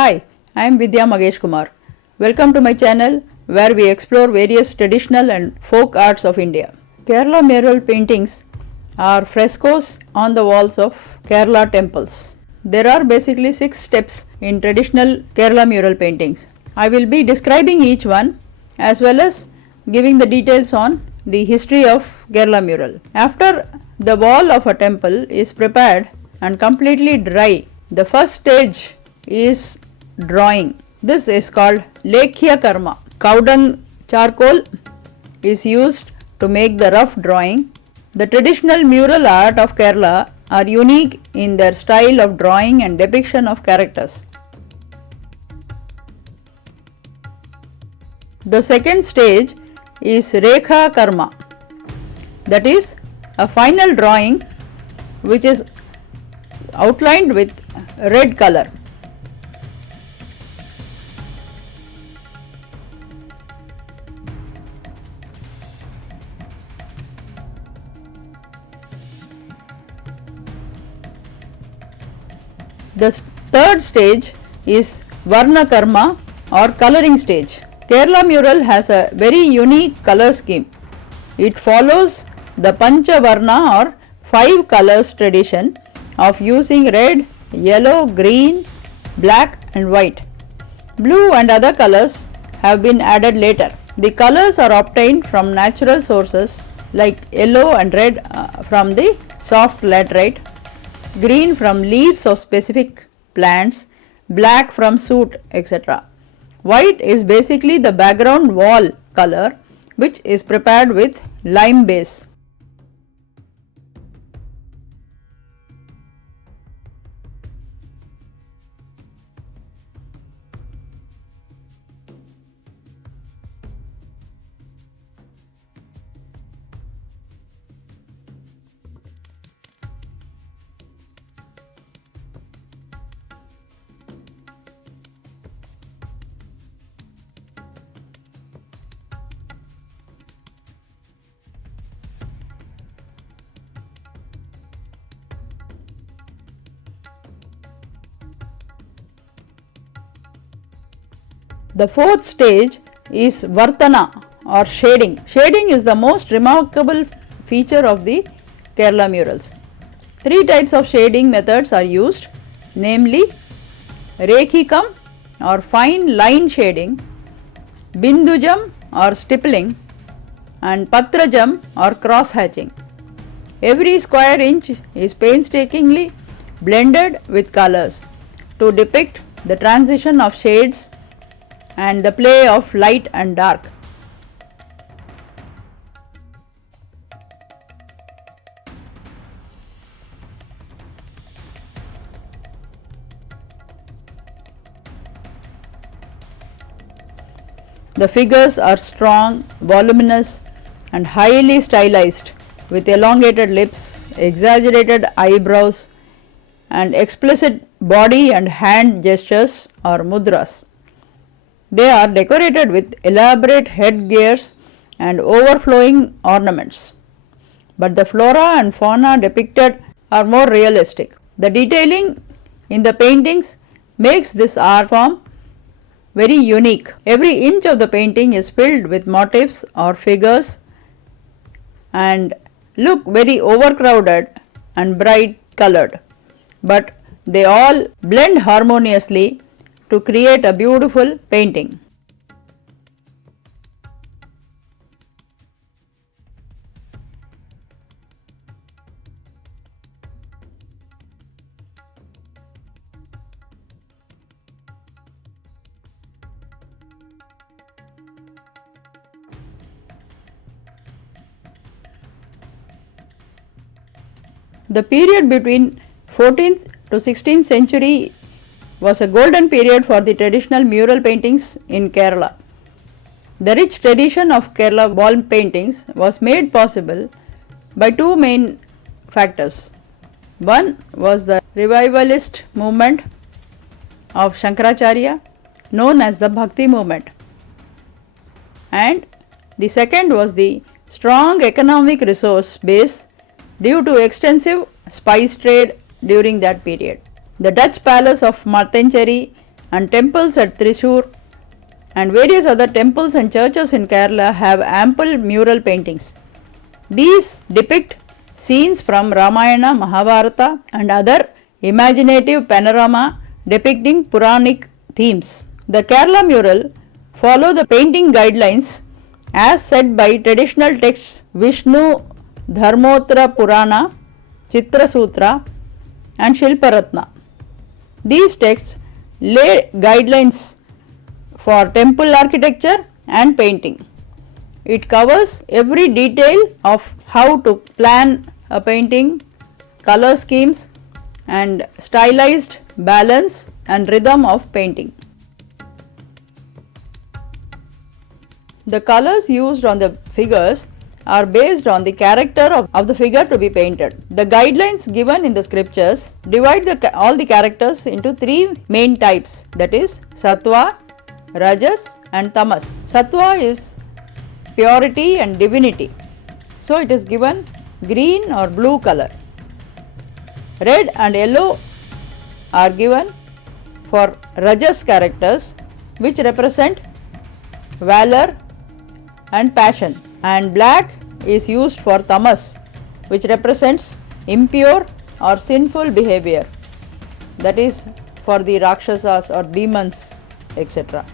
Hi, I am Vidya Magesh Kumar. Welcome to my channel where we explore various traditional and folk arts of India. Kerala mural paintings are frescoes on the walls of Kerala temples. There are basically 6 steps in traditional Kerala mural paintings. I will be describing each one as well as giving the details on the history of Kerala mural. After the wall of a temple is prepared and completely dry, the first stage is drawing. This is called Lekhya Karma. Cow dung charcoal is used to make the rough drawing. The traditional mural art of Kerala are unique in their style of drawing and depiction of characters. The second stage is Rekha Karma, that is a final drawing which is outlined with red color. The third stage is Varna Karma or coloring stage. Kerala mural has a very unique color scheme. It follows the Pancha Varna or 5 colors tradition of using red, yellow, green, black and white. Blue and other colors have been added later. The colors are obtained from natural sources like yellow and red from the soft laterite, green from leaves of specific plants, black from soot, etc. White is basically the background wall color which is prepared with lime base. The fourth stage is Vartana or shading. Shading is the most remarkable feature of the Kerala murals. 3 types of shading methods are used, namely Rekhikam or fine line shading, Bindujam or stippling and Patrajam or cross hatching. Every square inch is painstakingly blended with colors to depict the transition of shades and the play of light and dark. The figures are strong, voluminous and highly stylized with elongated lips, exaggerated eyebrows and explicit body and hand gestures or mudras. They are decorated with elaborate headgears and overflowing ornaments, but the flora and fauna depicted are more realistic. The detailing in the paintings makes this art form very unique. Every inch of the painting is filled with motifs or figures and look very overcrowded and bright colored, but they all blend harmoniously to create a beautiful painting. The period between 14th to 16th century was a golden period for the traditional mural paintings in Kerala. The rich tradition of Kerala wall paintings was made possible by 2 main factors. One was the revivalist movement of Shankaracharya, known as the Bhakti movement, and the second was the strong economic resource base due to extensive spice trade during that period. The Dutch palace of Martenchery and temples at Thrissur and various other temples and churches in Kerala have ample mural paintings. These depict scenes from Ramayana, Mahabharata and other imaginative panorama depicting Puranic themes. The Kerala mural follow the painting guidelines as set by traditional texts Vishnu Dharmottara Purana, Chitra Sutra and Shilparatna. These texts lay guidelines for temple architecture and painting. It covers every detail of how to plan a painting, color schemes and stylized balance and rhythm of painting. The colors used on the figures are based on the character of the figure to be painted. The guidelines given in the scriptures divide all the characters into three main types, that is Sattva, Rajas and Tamas. Sattva is purity and divinity, so it is given green or blue color. Red and yellow are given for Rajas characters, which represent valor and passion, and black is used for Tamas, which represents impure or sinful behavior, that is for the Rakshasas or demons, etc.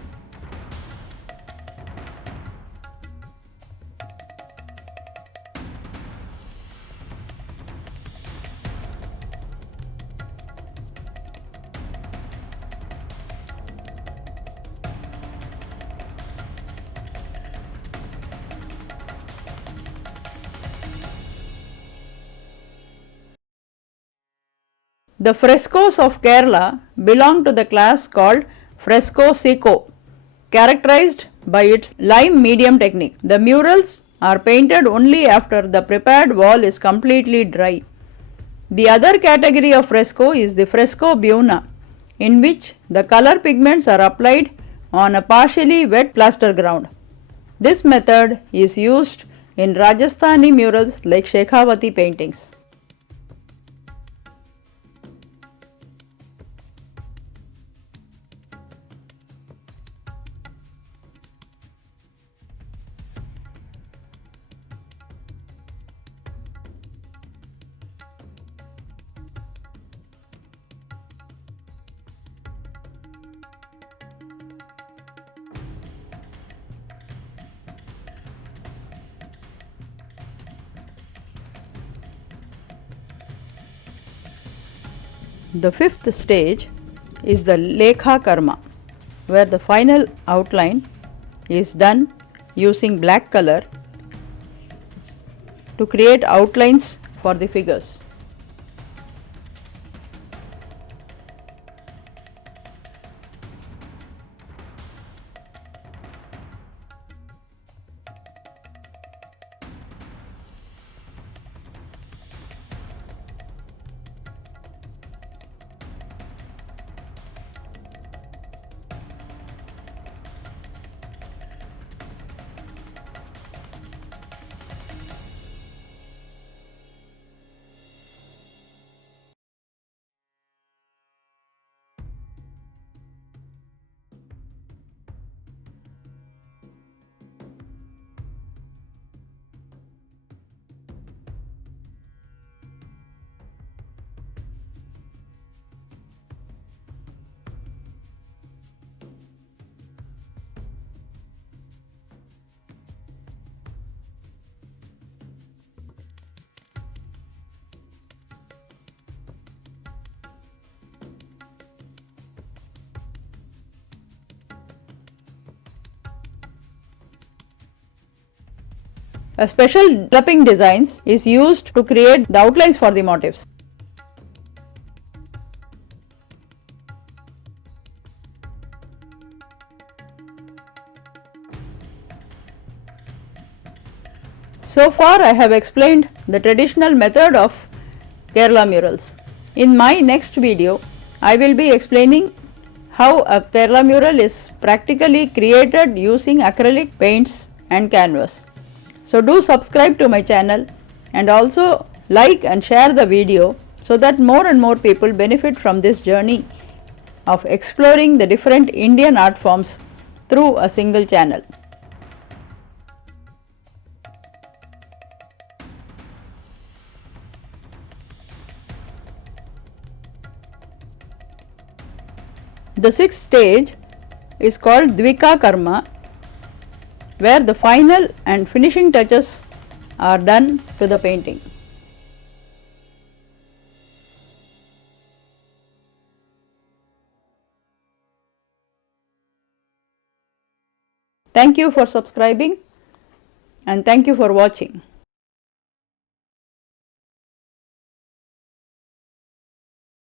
The frescoes of Kerala belong to the class called fresco secco, characterized by its lime medium technique. The murals are painted only after the prepared wall is completely dry. The other category of fresco is the fresco buona, in which the color pigments are applied on a partially wet plaster ground. This method is used in Rajasthani murals like Shekhawati paintings. The fifth stage is the Lekha Karma, where the final outline is done using black color to create outlines for the figures. A special developing designs is used to create the outlines for the motifs. So far I have explained the traditional method of Kerala murals. In my next video, I will be explaining how a Kerala mural is practically created using acrylic paints and canvas. So do subscribe to my channel and also like and share the video so that more and more people benefit from this journey of exploring the different Indian art forms through a single channel. The sixth stage is called Dvika Karma, where the final and finishing touches are done to the painting. Thank you for subscribing and thank you for watching.